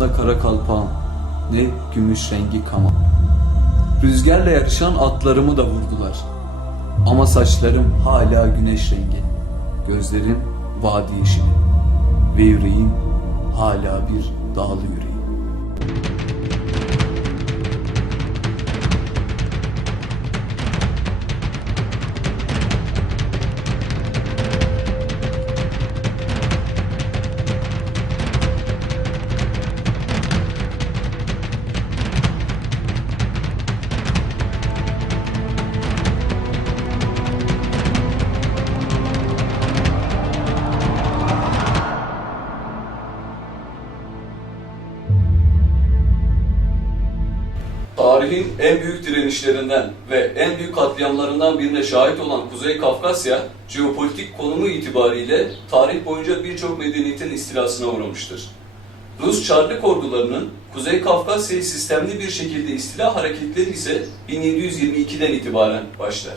başımda kara kalpağım, ne gümüş rengi kama. Rüzgarla yarışan atlarımı da vurdular. Ama saçlarım hala güneş rengi. Gözlerim vadi yeşili. Ve yüreğim hala bir dağlı yüreğim. Tarihin en büyük direnişlerinden ve en büyük katliamlarından birine şahit olan Kuzey Kafkasya, jeopolitik konumu itibariyle tarih boyunca birçok medeniyetin istilasına uğramıştır. Rus Çarlık ordularının Kuzey Kafkasya'yı sistemli bir şekilde istila hareketleri ise 1722'den itibaren başlar.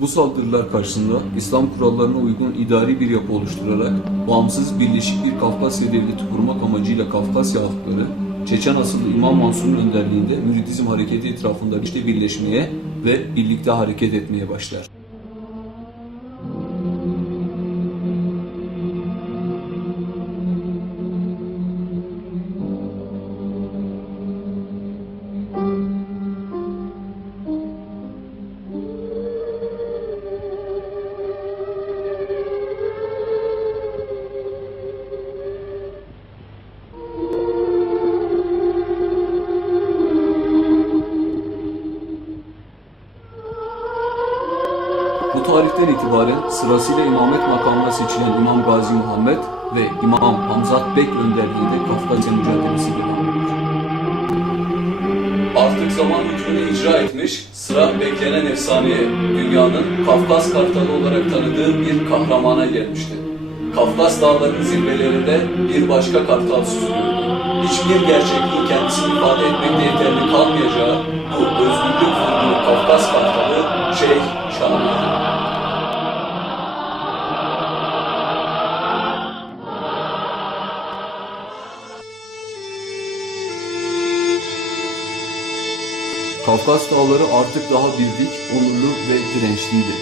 Bu saldırılar karşısında İslam kurallarına uygun idari bir yapı oluşturarak bağımsız birleşik bir Kafkasya devleti kurmak amacıyla Kafkasya halkları, Çeçen asıllı İmam Mansur'un önderliğinde Müritizm hareketi etrafında işte birleşmeye ve birlikte hareket etmeye başlar. İtibaren sırasıyla imamet makamına seçilen İmam Gazi Muhammed ve İmam Hamzat Bek önderliğinde Kafkasya mücadelesi devam ediyor. Artık zaman hükmünü icra etmiş, sıra beklenen efsaneye, dünyanın Kafkas Kartalı olarak tanıdığı bir kahramana gelmişti. Kafkas dağlarının zirvelerinde bir başka kartal süzülüyordu. Hiçbir gerçekliğin kendisini ifade etmekte yeterli kalmayacağı bu özgürlük vurgulu Kafkas Kartalı Şeyh Kafkas dağları artık daha birlik, onurlu ve dirençliydi.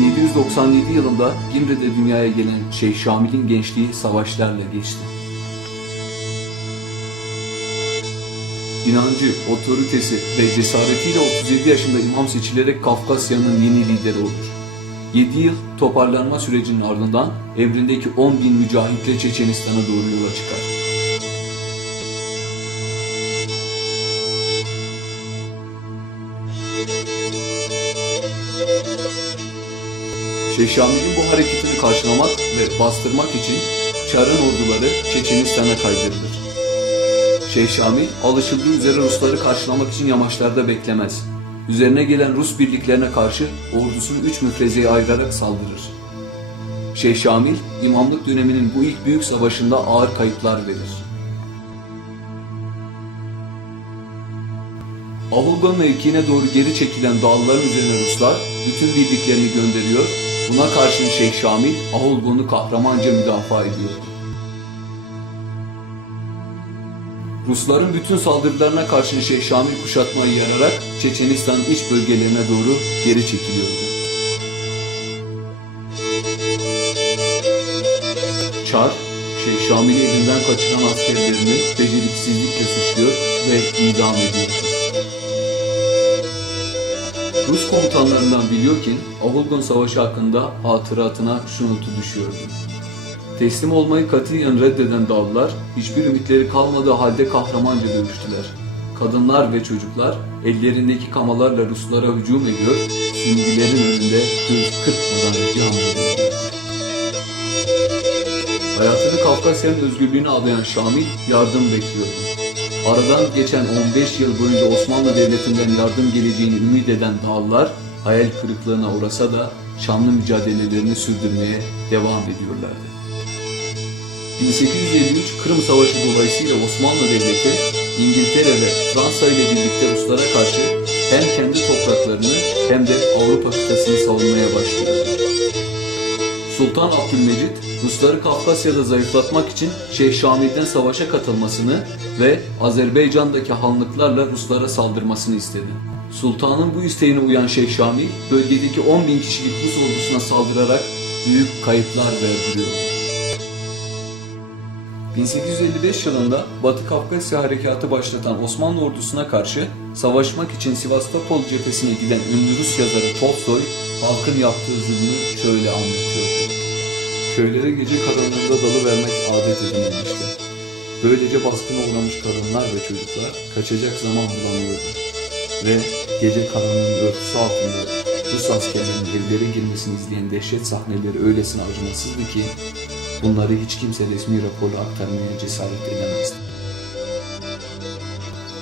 1797 yılında Gimri'de dünyaya gelen Şeyh Şamil'in gençliği savaşlarla geçti. İnancı, otoritesi ve cesaretiyle 37 yaşında imam seçilerek Kafkasya'nın yeni lideri olur. 7 yıl toparlanma sürecinin ardından emrindeki 10 bin mücahitle Çeçenistan'a doğru yola çıkar. Şeyh Şamil'in bu hareketini karşılamak ve bastırmak için Çar'ın orduları Çeçenistan'a kaydırılır. Şeyh Şamil alışıldığı üzere Rusları karşılamak için yamaçlarda beklemez. Üzerine gelen Rus birliklerine karşı ordusunu üç müfrezeye ayırarak saldırır. Şeyh Şamil, imamlık döneminin bu ilk büyük savaşında ağır kayıplar verir. Avulga mevkiine doğru geri çekilen dağlıların üzerine Ruslar bütün birliklerini gönderiyor. Buna karşın Şeyh Şamil Ahulgon'u kahramanca müdafaa ediyordu. Rusların bütün saldırılarına karşın Şeyh Şamil kuşatmayı yararak Çeçenistan'ın iç bölgelerine doğru geri çekiliyordu. Çar, Şeyh Şamil'i elinden kaçıran askerlerini beceriksizlikle suçluyor ve idam ediyordu. Rus komutanlarından Bilyokin, Avulgon Savaşı hakkında hatıratına şu notu düşüyordu. Teslim olmayı katiyen reddeden dağlılar, hiçbir ümitleri kalmadığı halde kahramanca dövüştüler. Kadınlar ve çocuklar ellerindeki kamalarla Ruslara hücum ediyor, süngülerin önünde göz kırpmadan can veriyordu. Hayatını Kafkasya'nın özgürlüğüne adayan Şamil yardım bekliyordu. Aradan geçen 15 yıl boyunca Osmanlı Devleti'nden yardım geleceğini ümit eden dağlılar hayal kırıklığına uğrasa da şanlı mücadelelerini sürdürmeye devam ediyorlardı. 1853 Kırım Savaşı dolayısıyla Osmanlı Devleti İngiltere ve Fransa ile birlikte Ruslara karşı hem kendi topraklarını hem de Avrupa kıtasını savunmaya başlıyor. Sultan Abdülmecit, Rusları Kafkasya'da zayıflatmak için Şeyh Şamil'den savaşa katılmasını ve Azerbaycan'daki hanlıklarla Ruslara saldırmasını istedi. Sultanın bu isteğine uyan Şeyh Şamil, bölgedeki 10 bin kişilik Rus ordusuna saldırarak büyük kayıplar verdiriyordu. 1855 yılında Batı Kafkasya Harekatı başlatan Osmanlı ordusuna karşı savaşmak için Sivastopol cephesine giden ünlü Rus yazarı Tolstoy, halkın yaptığı zulmü şöyle anlatıyordu. Köylere gece karanlığında dalı vermek adet edinilmişti. Böylece baskına uğramış kadınlar ve çocuklar kaçacak zaman bulamıyordu. Ve gece karanlığın örtüsü altında Rus askerlerinin evlere girmesini izleyen dehşet sahneleri öylesine acımasızdı ki bunları hiç kimse resmi raporla aktarmaya cesaret edemezdi.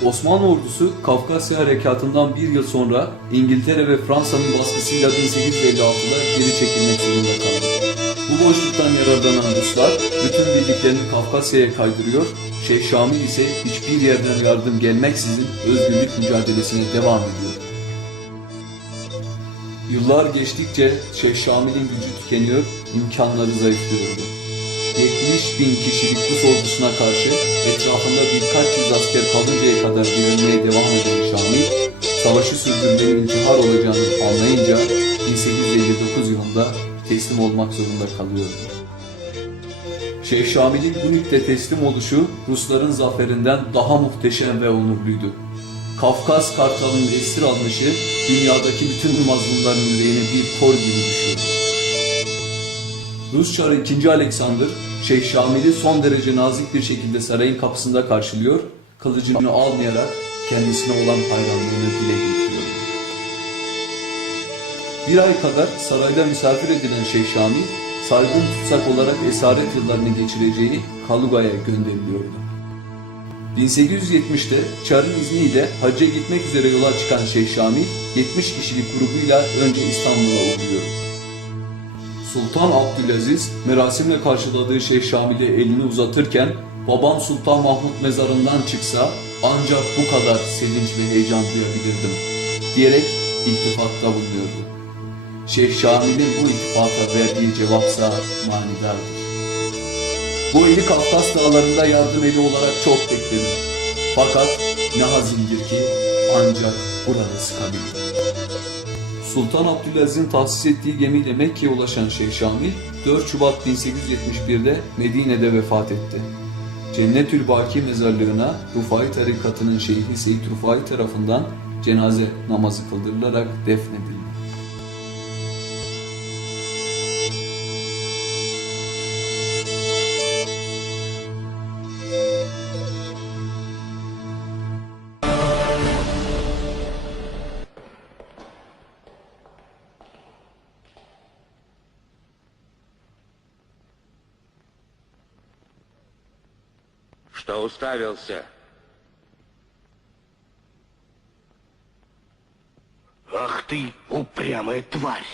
Osmanlı ordusu Kafkasya Harekatı'ndan bir yıl sonra İngiltere ve Fransa'nın baskısıyla 1856'da geri çekilmek zorunda kaldı. Bu boşluktan yararlanan Ruslar bütün birliklerini Kafkasya'ya kaydırıyor, Şeyh Şamil ise hiçbir yerden yardım gelmeksizin özgürlük mücadelesine devam ediyor. Yıllar geçtikçe Şeyh Şamil'in gücü tükeniyor, imkanları zayıflıyordu. 70 bin kişilik Rus ordusuna karşı etrafında birkaç yüz asker kalıncaya kadar direnmeye devam eden Şamil, savaşı sürdürmenin intihar olacağını anlayınca 1859 yılında teslim olmak zorunda kalıyordu. Şeyh Şamil'in Gunik'te teslim oluşu Rusların zaferinden daha muhteşem ve onurluydu. Kafkas Kartalı'nın esir alınışı dünyadaki bütün mazlumların yüreğine bir kor gibi düşüyordu. Rus Çarı 2. Alexander, Şeyh Şamil'i son derece nazik bir şekilde sarayın kapısında karşılıyor, kılıcını almayarak kendisine olan hayranlığını dile getiriyor. Bir ay kadar sarayda misafir edilen Şeyh Şamil, saygın tutsak olarak esaret yıllarını geçireceği Kaluga'ya gönderiliyordu. 1870'te Çar'ın izniyle hacca gitmek üzere yola çıkan Şeyh Şamil, 70 kişilik grubuyla önce İstanbul'a uğruyor. Sultan Abdülaziz merasimle karşıladığı Şeyh Şamil'e elini uzatırken babam Sultan Mahmut mezarından çıksa ancak bu kadar sevinç ve heyecan duyabilirdim diyerek iltifatta bulunuyordu. Şeyh Şamil'in bu iltifata verdiği cevapsa manidardır. Bu eli Kafkas dağlarında yardım eli olarak çok bekledim. Fakat ne hazindir ki ancak burada sıkabildim. Sultan Abdülaziz'in tahsis ettiği gemiyle Mekke'ye ulaşan Şeyh Şamil 4 Şubat 1871'de Medine'de vefat etti. Cennetül Baki mezarlığına Rufai tarikatının Şeyhi Seyyid Rufai tarafından cenaze namazı kıldırılarak defnedildi. Что уставился? Ах ты, упрямая тварь!